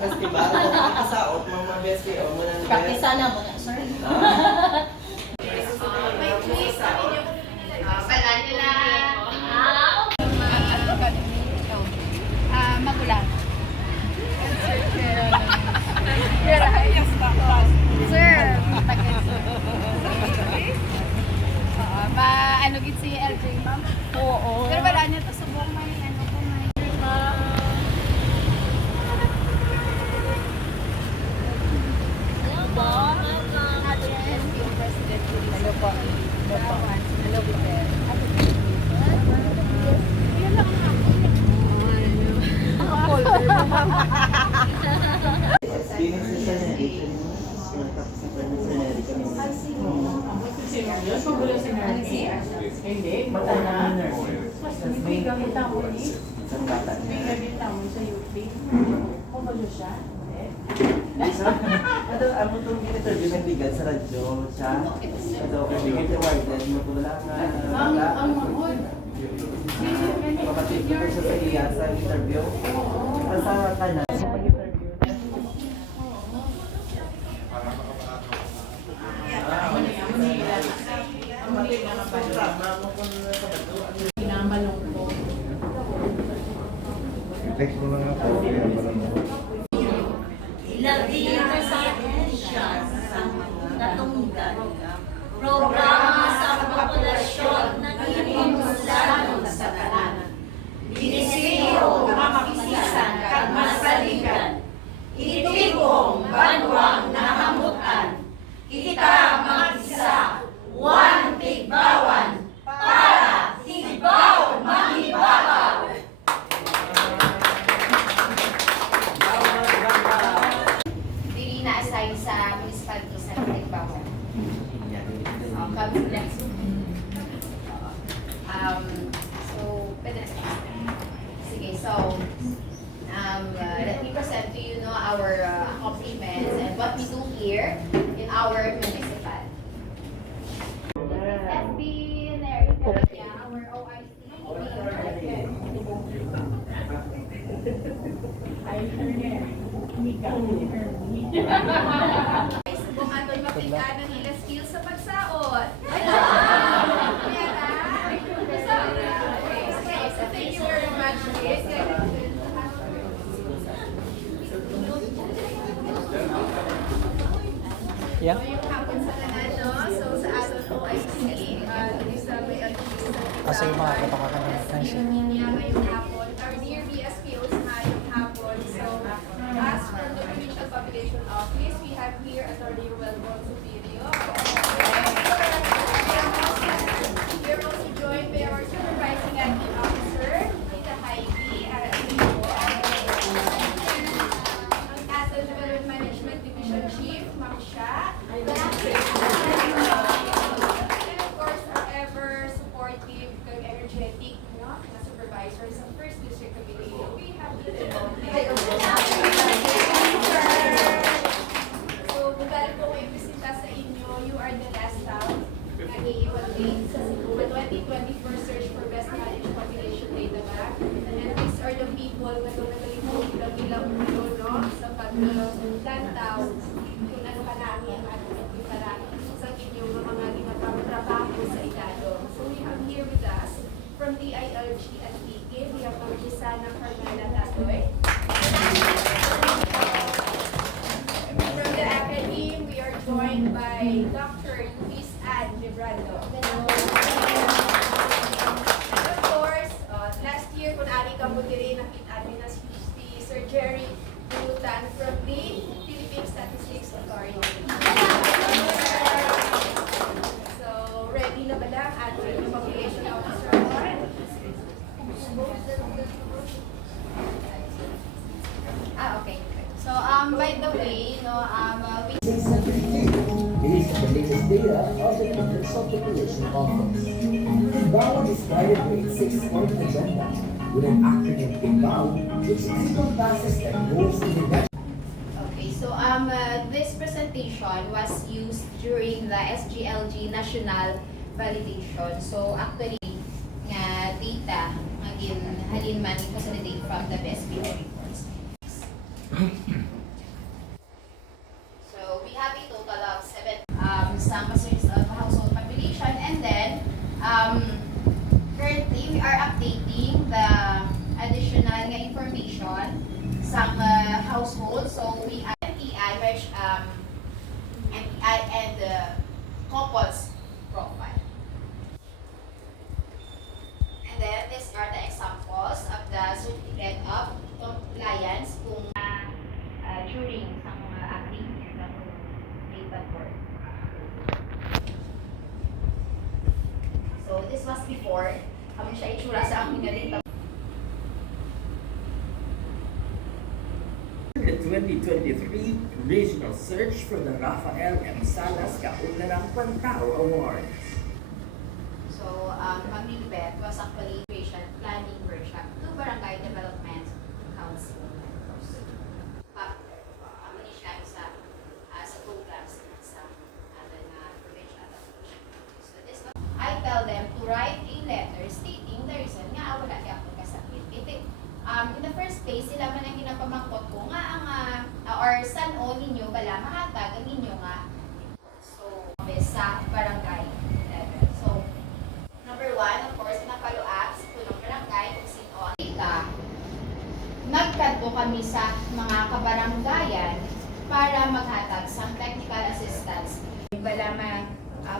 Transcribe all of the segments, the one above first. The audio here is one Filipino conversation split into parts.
festival. Kung makasaot, mga best kayo, muna na Practice na mo na, sir. May quiz kami yung pala nila. Magulang. Sir, ano gid si LJ, ma'am? Oo. Pero wala niya to subong may ano ko may. Hello po. Hello po. Hindi, bata na. May gamita mo ni. May gamita mo sa UP. Kumalo siya. Ano itong interview ng bigat sa radyo siya? Bigyan awarded mo po lang Ang mahol. kapatid ko siya sa iya sa interview. Sa kanan. Pinamalong ko. Text mo lang ako. Kaya pala mo. Ilagay na sa siya sa natunggan. Programa sa populasyon ng ipangulanon sa kanan. Binisyo, mamakisan, kag masaligan. Itibong, banwang, nakamutan. Kita, mga isa, one tigbawan. Para, tigbaw, mahibabaw. Dili na assign sa municipality sa Tigbawan. Kabilang. So, pwede na. Sige, so, let me present to you our accomplishments and what we do here in our municipal. FB, there you go. Yeah, our OIC. Kung ato mapigana nila skills sa pagsaot. So thank you very much. Yeah. So yung hapon sa Nanano, so sa aton OIC, sa may Kasi yung mga kapakakan ng niya ngayong hapon. Our dear BSPOs ngayong hapon. So, as for the Provincial Population Office, we have here Attorney Welborn Superior. We are also joined by our Supervising Admin Officer, Tita Heidi, ang Asset Development Management Division Chief, Ma'am Sha. And of course, our ever supportive, energetic, na supervisor sa First District of Iloilo. We have to So, bugali po kayo bisita sa inyo. You are the last town na i-evaluate sa 2024 Search for Best Managed Population Data Bank. And these are the people na gumagaling po ilang ulo, no? Sa pag-lantaw kung ano ka namin at para sa inyong mga ginagawa sa Ilalo. So, we have here with us from the ILG at PK, we have Ma'am Gisana Carmela Tatoy. From the Academy, we are joined by Dr. Luis Ann Librando. And of course, last year, kung ari ka mo din, nakita namin na si Sir Jerry Bulutan from the Philippine Statistics Authority. So, ready na ba lang ating population officer? Okay. So, by the way, we... This is the latest data of the Provincial Population Conference. Tigbawan is guided by its 6-point agenda with an acronym Tigbaw, which encompasses and goes to the next. Okay, so this presentation was used during the SGLG National Validation. So, actually, nga data, halin man i-consolidate from the best before reports. So we have a total of 7 series of household population, and then currently we are updating the additional nga information sa household. So we have MPI, MPI and couples profile. And then these are the examples of the certificate of compliance kung during sa mga activities na date of birth. So this was before, kami siya itsura sa aking date of The 2023 Regional Search for the Rafael M. Salas Kaunlarang Pantao Award. So, Mamilibet was actually creation planning workshop to Barangay Development Council members. Amani siya sa programs sa ating provincial application. So, this one, I tell them to write a letter stating the reason nga wala kaya ako kasakit. In the first place, sila man ang ginapamangkot ko nga ang or saan o ninyo bala mahatag ang ninyo nga so sa barangay level. So, number 1, of course, napalo up sa tulong barangay kung sino ang data. Nagkadto kami sa mga kabaranggayan para maghatag sa technical assistance. Bala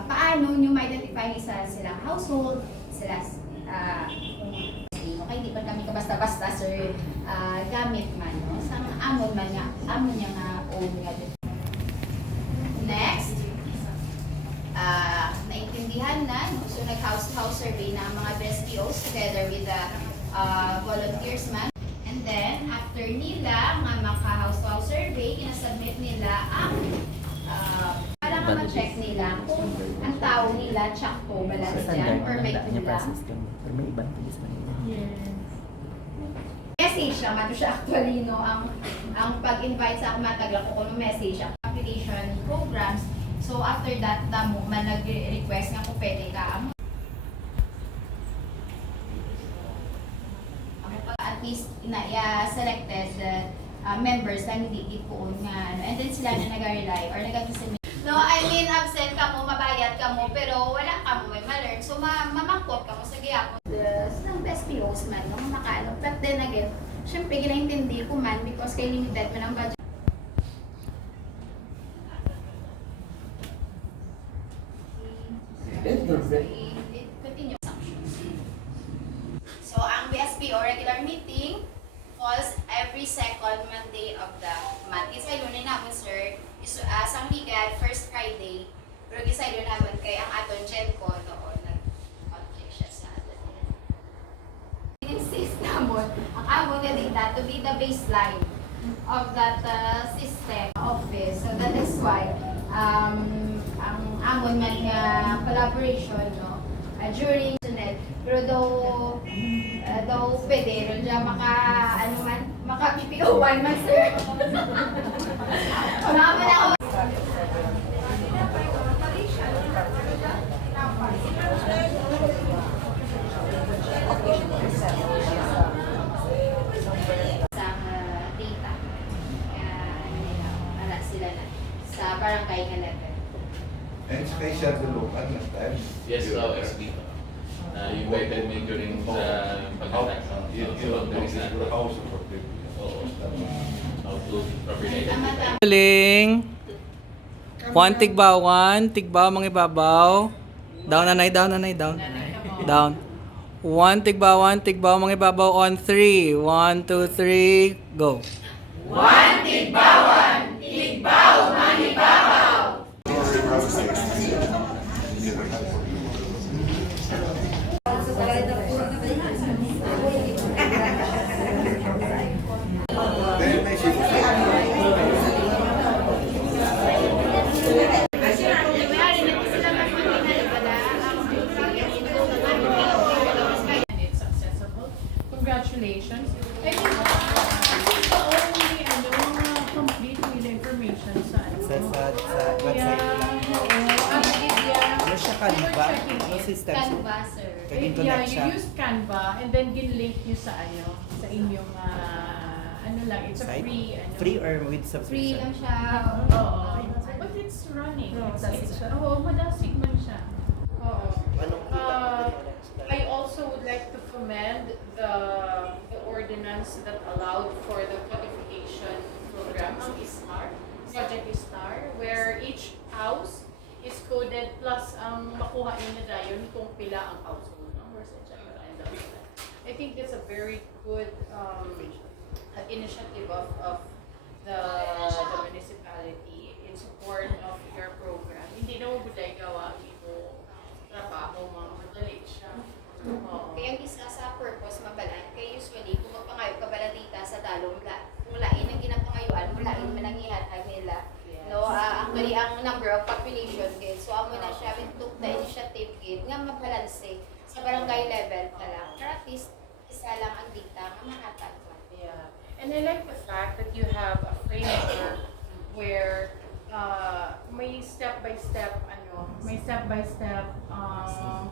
paano nyo ma-identify sa silang household, sila okay, di ba kami kabasta-basta sir gamit man, no? Sa amon niya nga own nga. Next, naintindihan na, no? So nag-house-to-house survey na ang mga BSPOs together with the volunteers man. And then, after nila nga maka-house-to-house survey, kinasubmit nila ang para nga ma-check nila kung ang tao nila tsakto balance dyan or may kulang. Or may ibang tilis na nila. Message siya, mato siya actually, no, ang pag-invite sa matagla ko kung message ang application programs. So after that, damo man nag-request nga kung pwede ka at least selected members lang hindi po nga and then sila na nag-rely or nag-submit. No, I mean absent ka mo, mabayad ka mo, pero wala ka mo may ma-learn. So mamangkot ka mo sa giyapon. Sa best POs man, no, makaano. But then again, syempre ginaintindi ko man because kay limited man ang budget. Continue assumptions. So ang BSP or regular meeting falls every second Monday of the month. Isa yun na naman sir, sang legal, first Friday, pero isa yun naman kay ang aton Genco noon, nag-object siya sa aton. Insist namon, ang amon nga data to be the baseline of that system office. So that is why, ang amon man nga collaboration, no, during Sunod, pero daw pwede, ron dyan maka-PPO1 man, sir. Naman ako. Sa data. Para sila na sa barangay nga level. And special tulukan na time. Yes, SB. You invited me during sa pagkatak ng house of how to properly identify. Galing. One tigbaw, mga ibabaw. Down, nanay, down. Down. One tigbaw, mga ibabaw on 3. 1, 2, 3, go. One tigbawan, tigbaw, manibabaw. Then may shift. It's accessible. Congratulations. I think this is the only complete with information sa website lang. Ano siya, Canva? Ano system? Canva, sir. Kaging Yeah, connect siya. you use Canva and then gin-link nyo sa inyong ano lang, it's a Site? free, ano. Free or with Free subscription? lang siya. Oo. But it's running. No, It's, madasig siya. oo, madasig man siya. Oo. Anong kita I also would like to commend the ordinance that allowed for the codification program, ang STAR, Project STAR, where each house is coded plus ang makuha nyo na dayon kung pila ang household numbers, etc. and all that. I think it's a very good initiative of the municipality in support of your program. Hindi na mo buday gawa mo trabaho, mga madali siya. Oo. Kaya ang isa sa purpose mabalan, kaya usually kung magpangayo ka bala dita sa dalong kung lain ang ginapangayuan, kung lain man ang ihatag nila. No, actually ang number of population gid. So amo na siya we took the initiative gid nga mabalanse sa barangay level pa lang. Pero at least isa lang ang dita nga mahatag mo. Yeah. And I like the fact that you have a framework where may step-by-step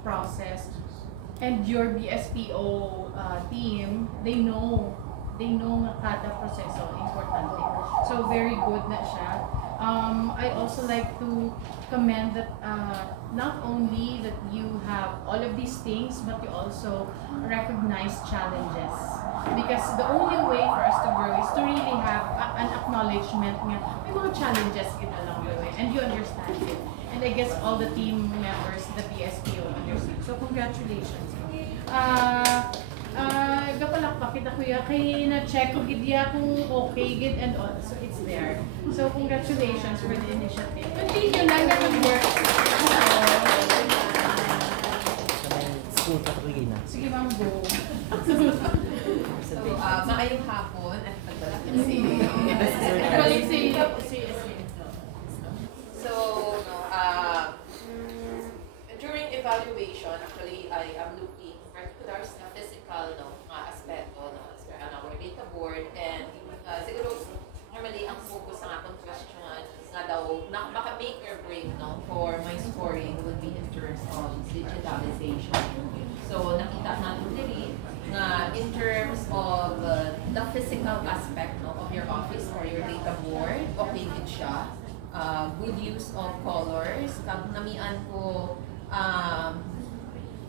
process, and your BSPO team, they know nga kada proseso importante. So very good na siya. I also like to commend that not only that you have all of these things, but you also recognize challenges. Because the only way for us to grow is to really have an acknowledgement nga may mga challenges in along the way, and you understand it. And I guess all the team members, the BSPO understand. So congratulations. Gapalakpak kita kuya, kay na-check ko gidya kung okay gid and all. So it's there. So congratulations for the initiative. Continue lang na mag-work. School Catholic na. Sige ma'am, go. So, maayong hapon at Balik si So, during evaluation, actually, I am looking particular sa physical aspeto on our data board, and siguro normally ang focus ng akong question nga daw baka make or break for my scoring would be in terms of digitalization. So nakita natin dili nga in terms of the physical aspect of your office or your data board, okay gid siya. Good use of colors, kag namian ko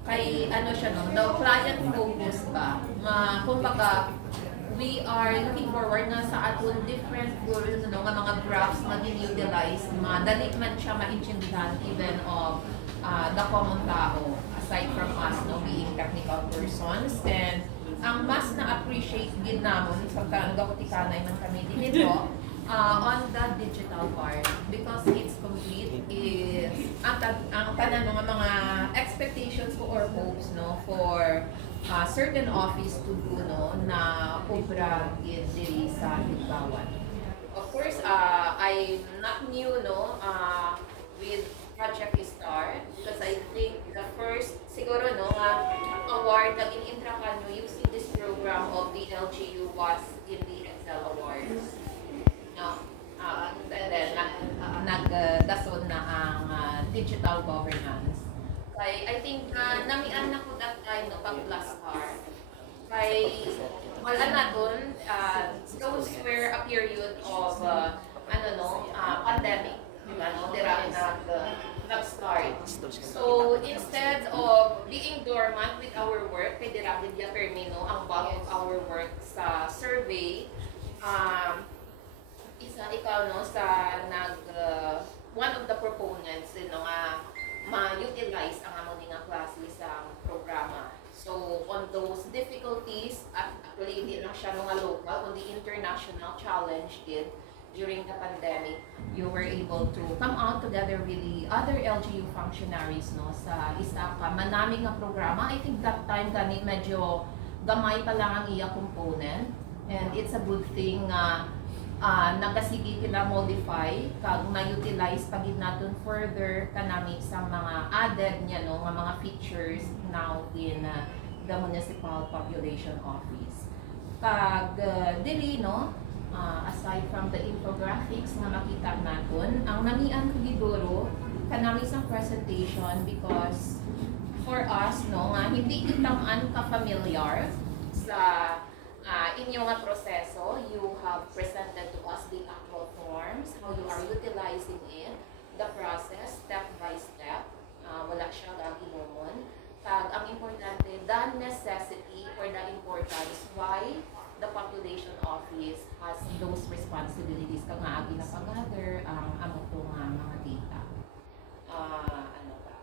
kay ano siya the client focus ba kumbaga we are looking forward na sa aton different tools nga mga graphs na din-utilize madali man siya maintindihan even of the common tao aside from us being technical persons. And ang mas na-appreciate gid namon sa gawatikanay man kami dito on the digital part because it's complete is ang tanan nga mga expectations ko or hopes for certain office to do na obra gid diri sa Higbawan. Of course, I'm not new with Project STAR because I think the first siguro award na in-intra kanyo using this program of the LGU was in the Excel Awards. And then nagdason na ang digital governance. I think namian na ko that time pag plus star. Kay wala na dun, those were a period of pandemic. Nag-start. So instead of being dormant with our work, kay dira gid ya termino ang bulk of our work sa survey. Ikaw sa one of the proponents nga ma-utilize ang among nga klase sa programa. So on those difficulties, actually hindi lang siya nga local kundi international challenge during the pandemic, you were able to come out together with the other LGU functionaries sa isa ka manaming nga programa. I think that time gani medyo gamay pa lang ang iya component, and it's a good thing nagasigi kila modify kag na-utilize pagid naton further kanami sa mga added niya nga mga features now in the municipal population office. Kag dili aside from the infographics nga makita naton, ang namian ko giduro kanami sa presentation because for us nga hindi kita man ka familiar sa inyo nga proseso, you have presented to us the actual forms, how you are utilizing it, the process, step by step. Wala siya lagi noon. Kag ang importante, the necessity or the importance why the population office has those responsibilities kang agi na pag-gather ang to nga mga data. Ano ba?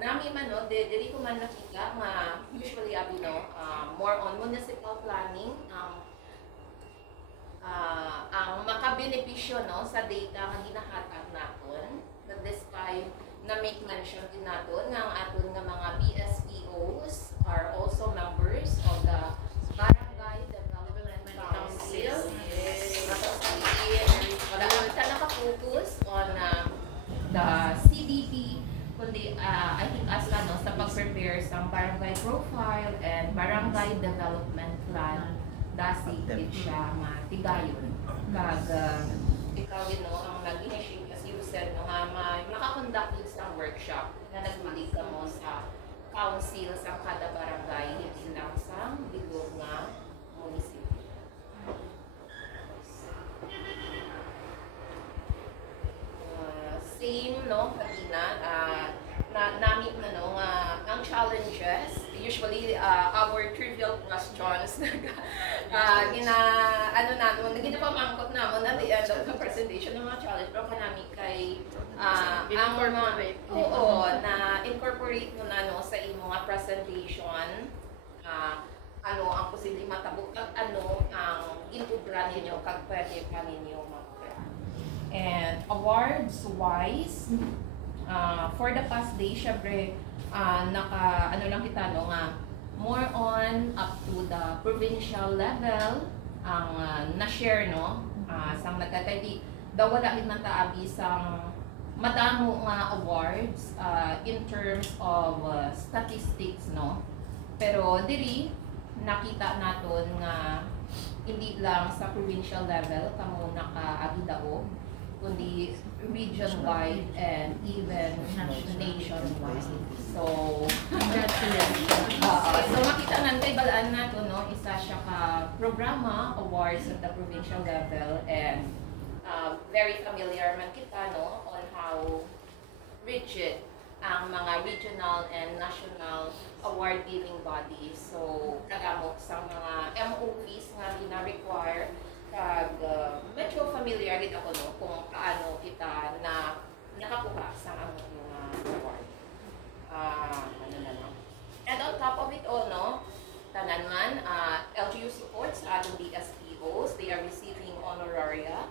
Nami man no, dili ko man nakita nga usually abi no, more on municipal planning ang makabenepisyo no sa data nga ginahatag naton. But this time na make mention din naton nga ang aton nga mga BSPOs are also members of the Barangay Development Council. Wala ka naka-focus on the CDP, kundi I think as no, sa pag-prepare sa barangay profile and barangay development plan, dasi siya matigayon. Kag ikaw din no, ang nag-initiate as you said no, nga makakonduct yun sa workshop na nagmalig ka mo sa council sa kada barangay, hindi lang sa bilog nga munisipyo. Same no, kanina, namit na no, ang challenges, usually our trivial questions, ginapamangkot naman at the end of the presentation ng mga challenge, pero kanami kay ang na incorporate mo na no, sa imo nga presentation, ano ang posibleng matabok at ano ang inubra ninyo kag pwede pa ninyo mag-upra. And awards wise, for the past day, syempre, ano lang kita no, nga more on up to the provincial level ang na-share no, sang nagkakadi daw wala gid man taabi sang madamo nga awards in terms of statistics no, pero diri nakita naton nga hindi lang sa provincial level kamo nakaagi daog, kundi region-wide and even nationwide. So, so makita nga kay balaan nato no, isa siya ka programa awards at the provincial level, and very familiar man kita no on how rigid ang mga regional and national award giving bodies. So, kagamok sa mga MOPs nga gina-require, kag medyo familiar din ako no kung paano kita na nakakuha sa among mga award. Ano na no. And on top of it all no, tanan man LGU supports atong DSPOs, they are receiving honoraria,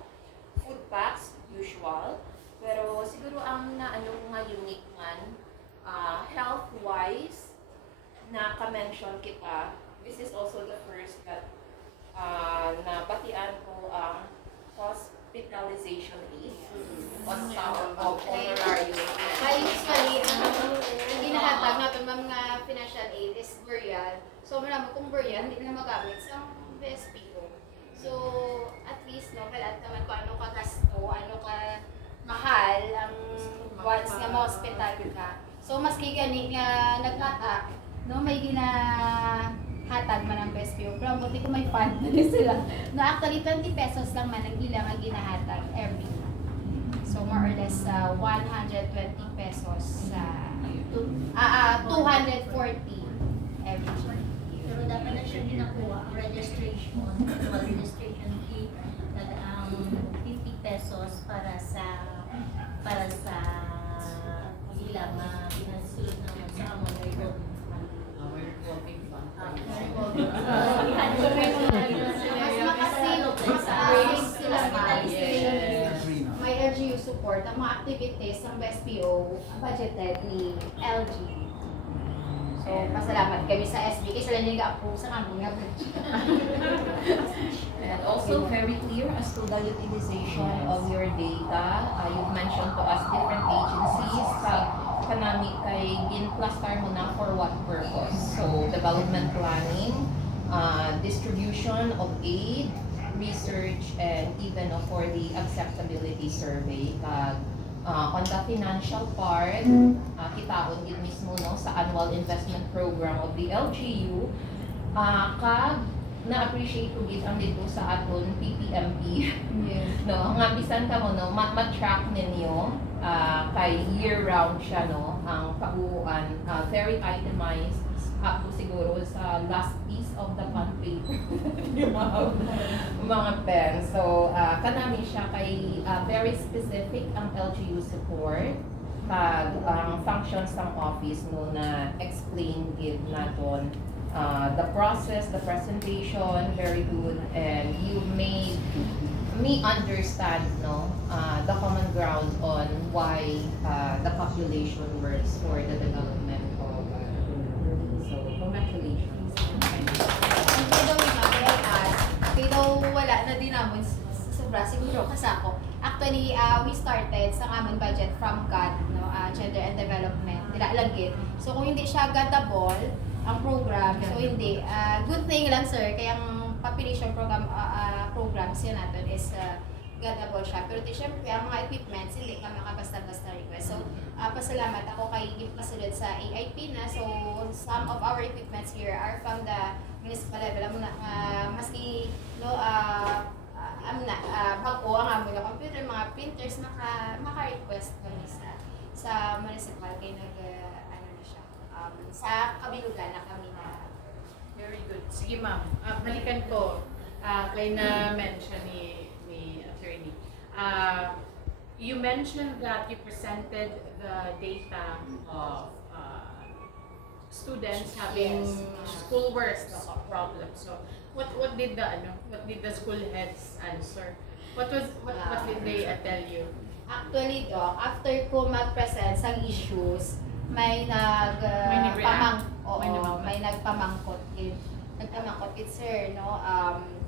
food packs usual, pero siguro ang nga unique man health wise na ka-mention kita, this is also the first that nabatian ko ang hospitalization aid on top of honorarium. Usually, ang ginahatag natin mga financial aid is burial. So, marami kung burial, hindi na magamit sa BSPO. So, at least, no, kailangan naman kung ano ka gasto, ano ka mahal, ang once nga ma-hospital ka. So, maski gani nga naghatak, no, may ginahatag man ang BSPO. Pero ang buti ko may fund na din sila. No, actually, 20 pesos lang man ang ilang ang ginahatag every month. So, more or less 120 pesos sa 240 every year. Pero dapat na siya ginakuha ang registration, fee, ang 50 pesos para sa sila pinasulot naman sa amon revolving fund. Mas sila may LGU support. Ang mga activities ng BSPO budgeted ni LGU. So, pasalamat kami sa SB kasi sila nag-approve sa aming nga budget. And also very clear as to the utilization of your data. You've mentioned to us different agencies. Kanami kay gin-cluster mo na for what purpose? So, development planning, distribution of aid, research, and even for the acceptability survey. On the financial part, kitaon yun mismo no, sa annual investment program of the LGU, Kag na-appreciate ko gid ang dito sa aton PPMP. Yes. No, nga bisan ka mo no, ma-track ninyo kay year-round siya no, ang pauuan, very itemized up to siguro sa last piece of the bond paper. Mga pen. So, kanami siya kay very specific ang LGU support pag ang functions ng office no na explain it naton the process, the presentation, very good, and you made me understand no the common ground on why the population works for the development of so congratulations. Pero wala na din namin sobra siguro kasako. Actually, we started sa amon budget from GAD, no, Gender and Development, nilalagit. So kung hindi siya GADable, ang program, so hindi. Good thing lang sir, kaya ang population programs yun natin is GADable siya. Pero siyempre, ang mga equipments, hindi ka makabasta-basta request. So, pasalamat ako kay Gift Kasulod sa AIP na. So, some of our equipments here are from the municipal level. Alam mo na, maski, no, bago ang amon na computer, mga printers, maka-request kami sa municipal kay ano na siya, sa kabilugan na kami na. Very good. Sige ma'am, balikan ko kay na-mention ni attorney. You mentioned that you presented the data of students having schoolwork problems. So what did the school heads answer? What did they tell you? Actually, Doc, after ko mag-present sa issues, may nagpamangkot it sir, no?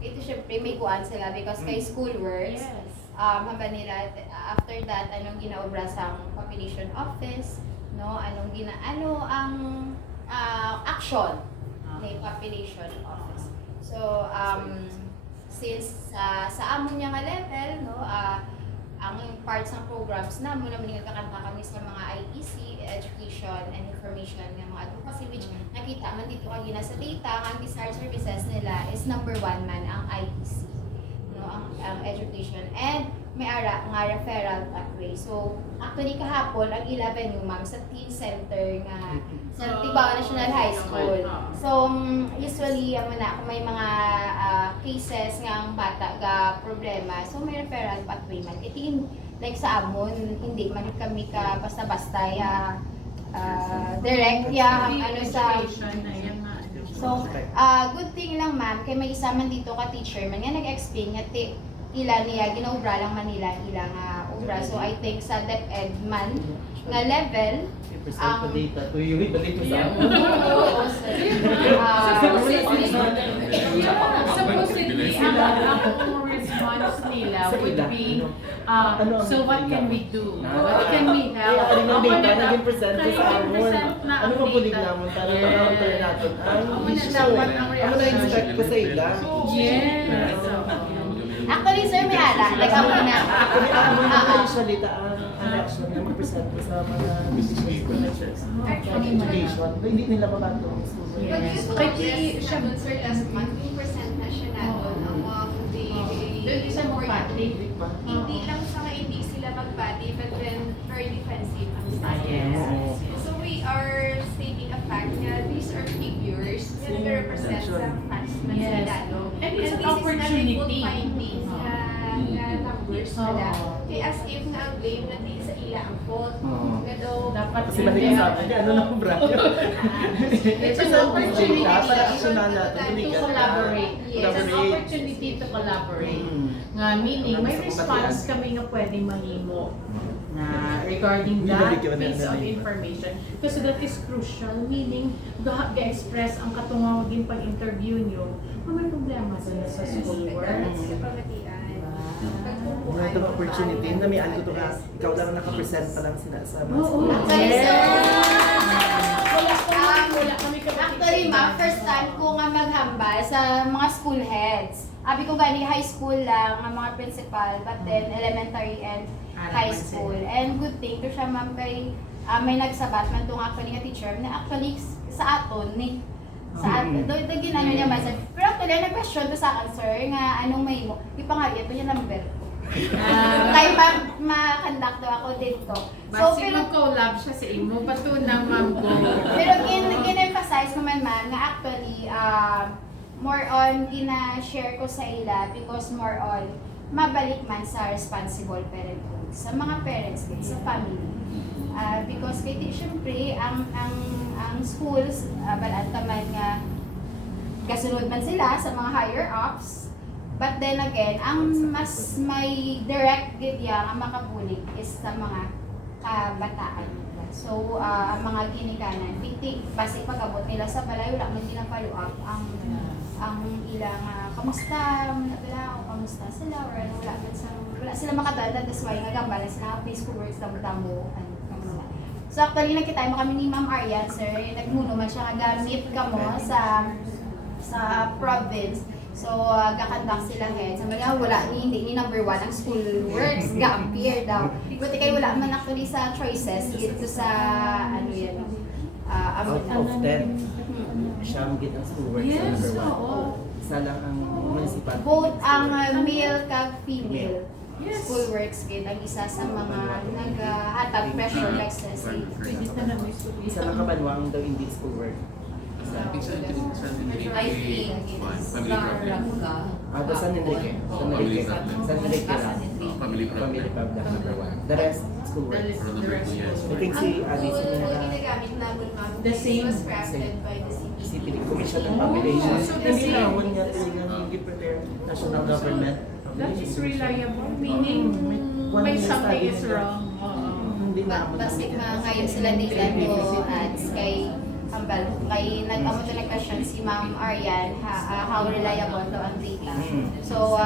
Ito syempre may kuan sila because kay schoolworks, hamba nila after that anong ginaobra sa population office, no? Ano ang action ng population office. So since sa amon niya nga level, no, ang parts ng programs na muna nagkakanta kami sa mga IEC, education and information ng mga advocacy, which nakita man dito kagina sa data, ang desired services nila is number 1 man ang IEC, no, ang education, and may ara nga referral pathway. So actually kahapon ang 11 yung ma'am sa teen center nga sa Tibao National High School. So usually kung may mga cases nga ang bata ga problema, so may referral pathway man. Ito like sa amon, hindi man kami ka basta-basta direct ano sa so good thing lang ma'am kay may isa man dito ka teacher man nga nag-explain nga ila niya ginaubra lang man nila ilang ubra. So I think sa DepEd man nga level present the data to you, balik mo sa ako. Supposedly, ang response nila would be, so what can we do? What can we help? Ano yung data na naging present Kaya sa amon? present na Ano ang mabulig data. naman para ma-counter natin? Ano dapat ang Ano na-expect ko sa ila? Yes. actually sir may ala like ako na Usually, ang action na mag-present ko sa mga education, hindi nila makatulong. But you told us, sir, last month, 2% na siya natin among the supported. Hindi lang sa hindi sila mag-body, but then very defensive ang stance. So we are stating a fact na these are figures na nag-represent sa facts na sila. And this it's an is not opportunity. good findings na numbers nila. Kaya as if na ang blame natin sa ila ang fault. Dapat Kasi balik sa akin, ano na kung bracket? It's an opportunity para aksyonan natin. to collaborate. It's an opportunity to collaborate. Nga meaning, may response kami nga pwedeng mahimo na regarding that piece of information. Kasi that is crucial. Meaning, ga-express ang katungawagin pag-interview nyo, may problema sa schoolwork. Wala itong opportunity na may ano to ka, ikaw lang nakapresent pa lang sila sa mga Wala kami actually ma'am, first time ko nga maghambal sa mga school heads. Abi ko gani high school lang ang mga principal, but then elementary and high school. And good thing to siya ma'am kay may nagsabat man tong actually nga teacher na actually sa aton ni Sa doon ginano niya message. Pero actually, nag-question to sa akin, sir, nga anong may mo. Ipangayat mo yung number ko. Kaya ma-conduct daw ako dito. Basi mag-collab siya sa imo, patunang ma'am ko. Pero gin-emphasize ko man nga actually, more on gina-share ko sa ila because more on mabalik man sa responsible parenthood, sa mga parents din, sa family. Because kaya syempre, ang schools, balanta man nga, kasunod man sila sa mga higher ups, but then again, ang mas may direct gidya ang makabulig is sa mga kabataan. So, ang mga ginikanan, basic pag-abot nila sa balay, wala man din follow up ang ilang kamusta, kamusta sila, or ano, wala sila makadala, that's why nagambala sila, peaceful works, damo-damo, So actually, nakita mo kami ni Ma'am Aryan, sir, nagmuno man siya, nagamit ka mo sa province. So, gakandak sila head. Sabi nga, wala, hindi ni number 1 ang school works, ga-appear daw. Buti kayo wala man actually sa choices, dito sa, ano yan, Out of 10, siya ang gitang school works sa number 1. Isa lang ang municipal. Both ang male kag female school works gid ang isa sa mga naghatag pressure like sa Isa lang kabanwang daw hindi school work. I think sa I think family problem. Ada San Enrique. San Enrique lang. Family problem. Family problem number 1. The rest, school work. Or number 2, yes. I think si Alice Ang yung ginagamit namin, ma'am, The same. was crafted by the CPD. City Commission on Population. So the Hindi same. na, one niya hindi prepare national government. That is reliable, meaning may something is wrong. Hindi na. Basic ngayon sila nila to ads kay Ambal, kay nag-amo to nag-question si Ma'am Aryan, how reliable to ang data. So,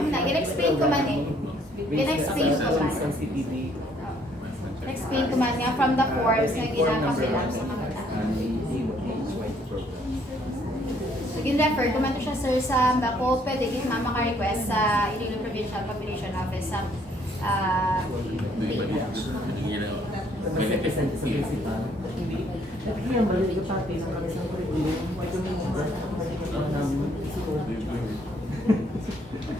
in-explain ko man eh. In-explain ko man. In-explain ko man nga from the forms na ginakapilang sa mga tao. So, gin-refer ko man to siya, sir, sa Bako, pwede din maka-request sa Iloilo Provincial Population Office sa data. Represent sa principal. Hindi. Kaya balik ko pati ng kami sa curriculum. Why don't you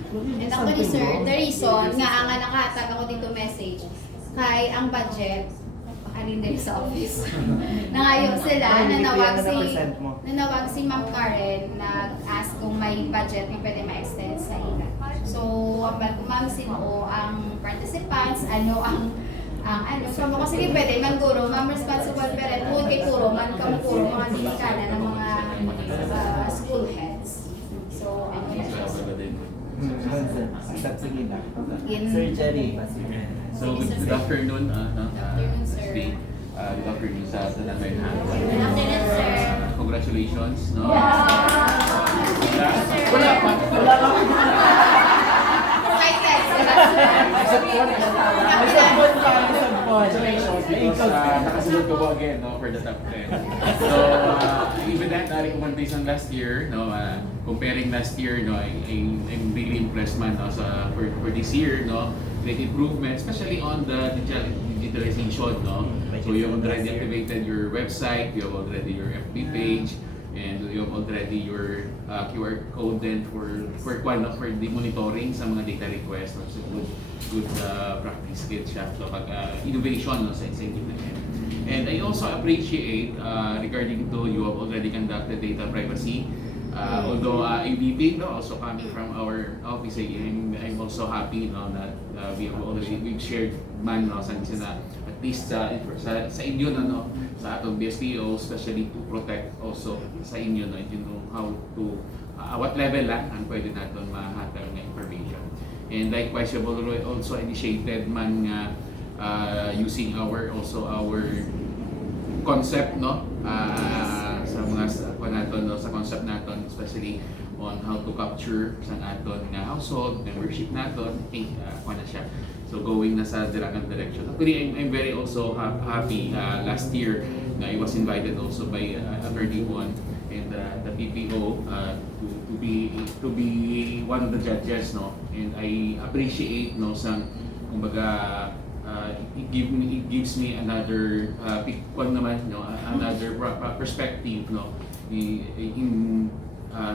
And actually, sir, the reason nga ang nakahatag ako dito message kay ang budget alin din sa office. Nangayon sila, nanawag si Ma'am Karen, nag-ask kung may budget na pwede ma-extend sa ila. So, ma'am, sino ang participants, ano so mo kasi pwede man guro, ma'am responsible parent, kung kay puro man kamukuro mga dikana ng mga school heads. So, ano na siya. Sir Jerry. So, good afternoon, sir. good afternoon sa Nanay Good afternoon, sir. Congratulations, no? Wala pa. Nakasunod ko po again, no, for the top 10. So, even that, recommendation last year, no, comparing last year, no, I'm really impressed man, no, for this year, no, great improvement, especially on the digitalization, no. So you have already activated your website, you have already your FB page, and you have already your QR code then for the monitoring sa mga data requests. So good practice gid siya. So pag innovation, no, sa incentive na yan. And I also appreciate regarding to you have already conducted data privacy. Although ABB, no, also coming from our office, I'm also happy, no, that we've shared man, no, sa at least sa inyo, no, sa atong BSPO, especially to protect also sa inyo, no, you know how to what level ang pwede natin mahatag ng information. And likewise, you have also initiated man using our concept, no, sa mga sa concept naton, especially on how to capture sa aton nga household membership naton, na siya. So going na sa direction. Actually, I'm very also happy last year na I was invited also by Attorney Juan and the PPO to be one of the judges, no. And I appreciate, no, sang kumbaga it gives me another another perspective, no, in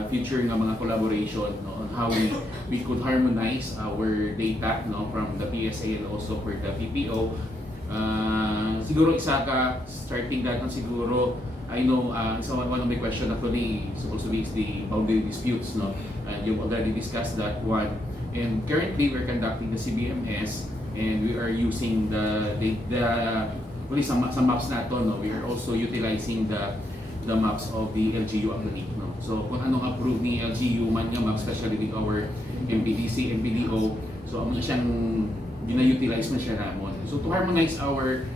future nga mga collaboration, no, on how we could harmonize our data, no, from the PSA and also for the PPO. Siguro isa ka starting that on siguro, I know one of my question actually supposed to be is the boundary disputes, no, and you've already discussed that one. And currently we're conducting the CBMS and we are using the some maps nato, no, we are also utilizing the maps of the LGU actually, no. So kung anong approve ni LGU man nga map, especially with our MPDC, MPDO, so ano siyang gina-utilize man siya namon. So to harmonize our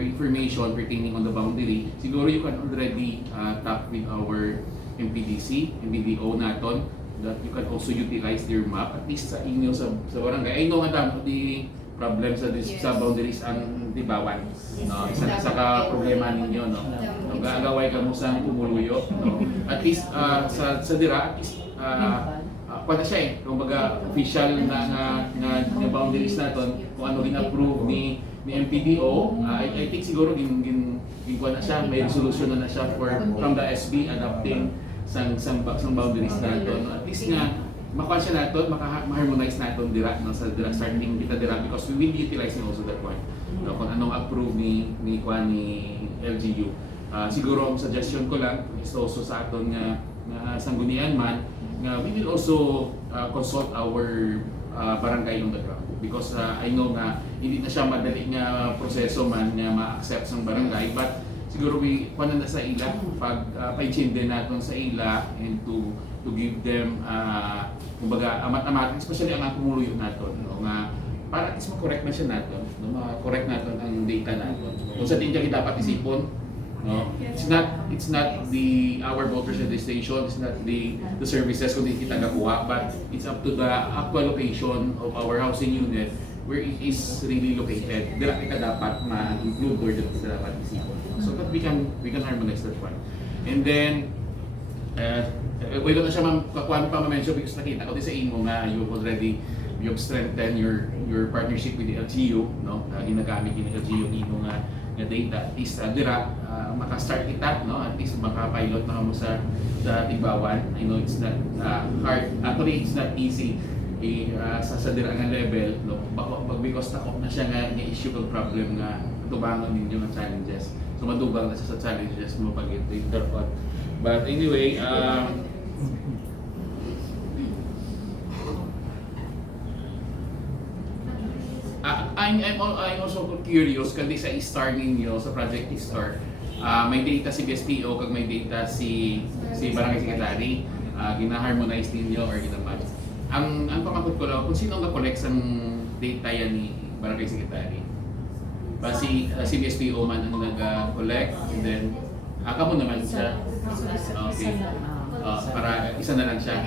information pertaining on the boundary, siguro you can already talk with our MPDC, MPDO naton, that you can also utilize their map at least sa inyo sa barangay. I know madam, the problem sa boundaries ang tibawan, no, isa sa ka problema ninyo, no, nag-aagaway ka mo sa pumuluyo, no, at least sa dira at least pwede siya kumbaga official na boundaries naton kung ano approve ni MPDO. I think siguro gin na siya, may resolution na siya from the SB adopting sang boundaries naton, no? At least nga makuha siya natin, ma-harmonize natin dira, no, sa dira, starting kita dira, because we will utilize also that one, no, kung anong approve ni LGU. Siguro ang suggestion ko lang is also sa aton nga sanggunian man, nga we will also consult our barangay on the ground, because I know nga hindi na siya madali nga proseso man nga ma-accept sang barangay, but siguro kuha na sa ila pag pa-intindi natin sa ila and to give them kumbaga amat-amat, especially ang pumuluyo natin, no, nga para at least ma-correct na siya natin, no, ma-correct natin ang data natin. Kung sa tingin kita dapat isipon, no, it's not our voters registration, it's not the services kung di kita gakuha, but it's up to the actual location of our housing unit where it is really located. Dira kita dapat ma-include or dira kita dapat isipon, so that we can harmonize that one. And then wala na siya kakuha pa ma-mention because nakita ko din sa imo nga you've strengthened your partnership with the LGU, no, ginagamit ni LGU imo nga data. At least dira maka-start kita, no, at least maka-pilot na mo sa Tibawan. I know it's not hard, actually it's not easy sa dira nga level, no, because takot na siya nga issue kag problem nga tubangon ninyo nga challenges. So madubang na siya sa challenges mo pag interpret. But anyway, I'm also curious kasi sa STAR ninyo, sa Project STAR, may data si BSPO kag may data si Barangay Secretary, gina-harmonize ninyo or ginamatch. Ang pangakot ko lang, kung sino ang collect sang data yan ni Barangay Secretary. Si BSPO man ang nag-collect, and then kamo naman siya. Okay. Para isa na lang siya.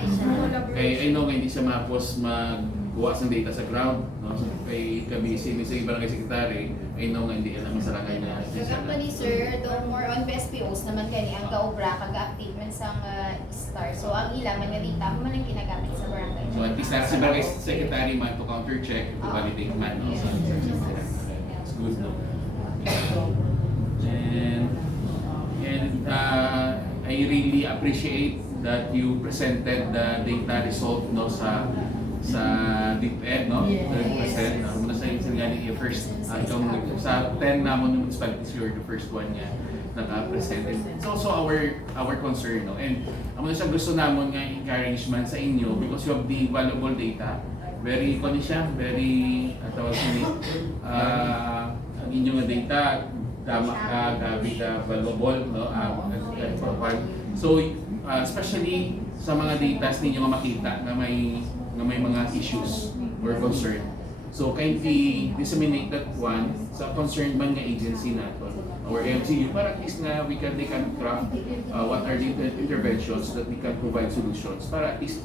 Kaya I know nga hindi siya mapos magkuha ng data sa ground, no? Kay kabisi ni sa Barangay Secretary, I know nga hindi alam sa lakay na. Actually sir, though more on BSPOs naman kani ang kaobra kag-active man sang STAR. So ang ilang man nga data man ang ginagamit sa barangay. So at least si Barangay Secretary man to counter-check, to validate man, no? So it's good, no? And I really appreciate that you presented the data result, no, sa DepEd, no? Present muna sa inyo yung first sa 10 namon yung municipalities, you're the first one nga naka-present. It's also our concern, no? And amo na siya gusto namon nga encouragement sa inyo because you have the valuable data. Very very tawag ni ang inyong data tama ka, gabi ka, valuable, no? So, especially sa mga data ninyo nga makita na may mga issues or concern. So, kindly disseminate that one sa concerned man nga agency natin or LGU para at least na they can craft what are the interventions that we can provide solutions para at least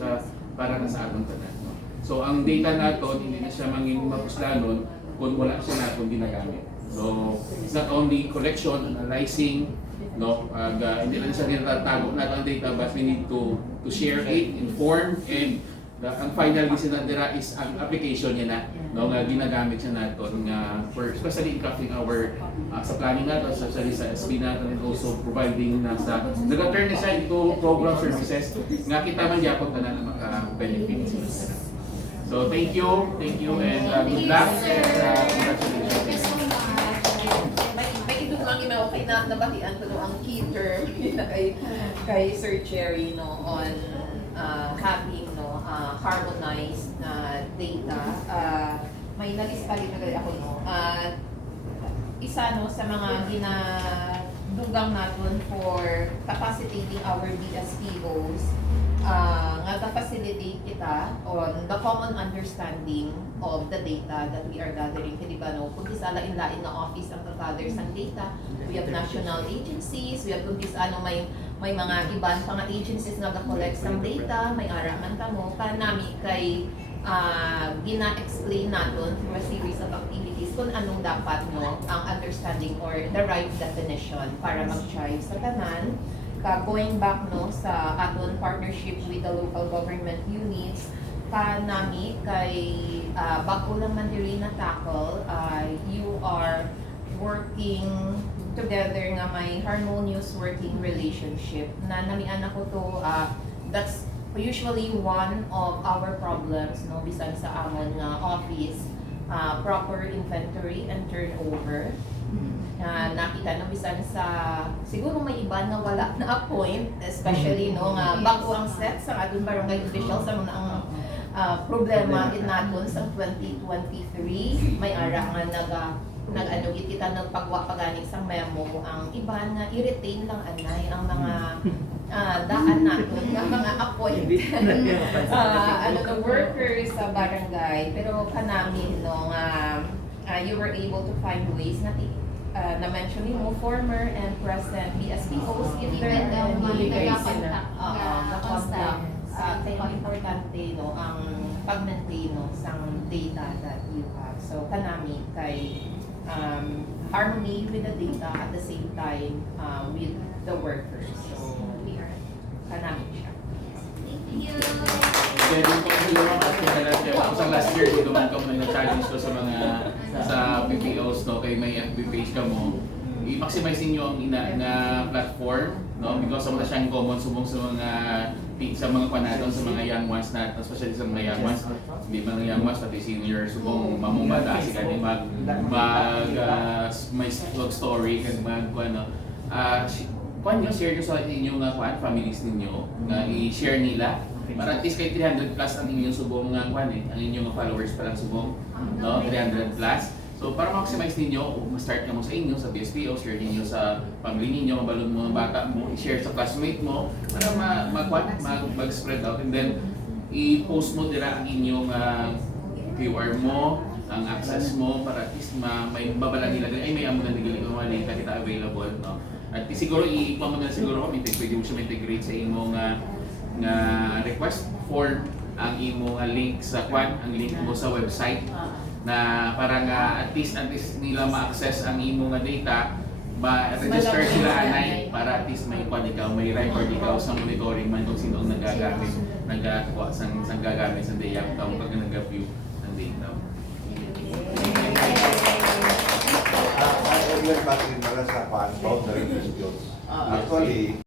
para na sa atong tanan. No? So, ang data natin, hindi na siya manging mapuslanon kung wala siya natin ginagamit. So, it's not only collection, analyzing, no, hindi lang siya tinatago natin ang data, but we need to share it, inform, and ang final din sinadira is ang application niya na no nga ginagamit siya naton nga for especially in crafting our sa planning nato, especially sa SB natin, and also providing na sa nag-turn na siya into program services nga kita man gyapon tanan na maka-benefits. So thank you, and good luck, and congratulations. May ito lang email okay na nabatian ko no ang key term kay Sir Cherry no on having no harmonized data. May nalista dito ako no. Isa no sa mga ginadugang natin for capacitating our BSPOs nga facilitate kita on the common understanding of the data that we are gathering. Kaya ba no, kung isa lain-lain na office ang gather sa data, we have national agencies, we have kung ano may mga iban pa nga agencies nga ga-collect sa data, may araman kamo kanami kay gina-explain natin through a series of activities kung anong dapat no ang understanding or the right definition para mag-thrive sa tanan. Going back no sa aton partnership with the local government units, nami kay bago lang man diri na tackle, you are working together nga may harmonious working relationship na namian ako to that's usually one of our problems no bisan sa amon nga office, proper inventory and turnover. Nakita no bisan sa siguro may iba na wala na appoint, especially no nga bago ang set sa aton barangay officials sa mga ang problema din naton sa 2023 may ara nga nag-ano kita nagpagwa paganing sang memo ang iba nga i-retain lang anay ang mga daan naton nga mga appoint the workers sa barangay pero kanami no nga you were able to find ways na mention mo former and present BSPOs if there are contact sa importante no ang pag-maintain no sang data that you have. So kanami kay harmony with the data at the same time with the workers. So kanami siya. Thank you. Kaya din po ang dalawang kasi sa last year, dito man kami nag-challenge ko sa mga sa PPOs, no, kay may FB page ka mo, i-maximize ninyo ang na platform, no, because sa mga siyang common subong sa mga panaton, sa mga young ones natin, especially sa mga young ones, hindi man young ones, pati senior, subong mamumada, kasi kani may vlog story, kag kung nyo, share nyo sa inyong families ninyo, na i-share nila. Para at least kay 300 plus ang inyong subong ang inyong followers pa lang subong, no? 300 plus. So para maximize ninyo, ma-start mo sa inyo, sa BSPO, share ninyo sa family ninyo, mabalon mo ang bata mo, i-share sa classmate mo, para mag-spread out. And then, i-post mo dira ang inyong QR mo, ang access mo, para at least may babala nila din, ay may amo na nagaling kung wala kita available, no? At siguro i-ipa mo na siguro kung pwede mo siya ma-integrate sa imong nga request form ang imong link sa ang link mo sa website na para nga at least nila ma-access ang imong data, ma-register sila anay para at least may may record ikaw sa monitoring man kung sino ang nagagawa sang gagamit sa data pag nag-view ng data. Battery pala sa boundary disputes. Actually,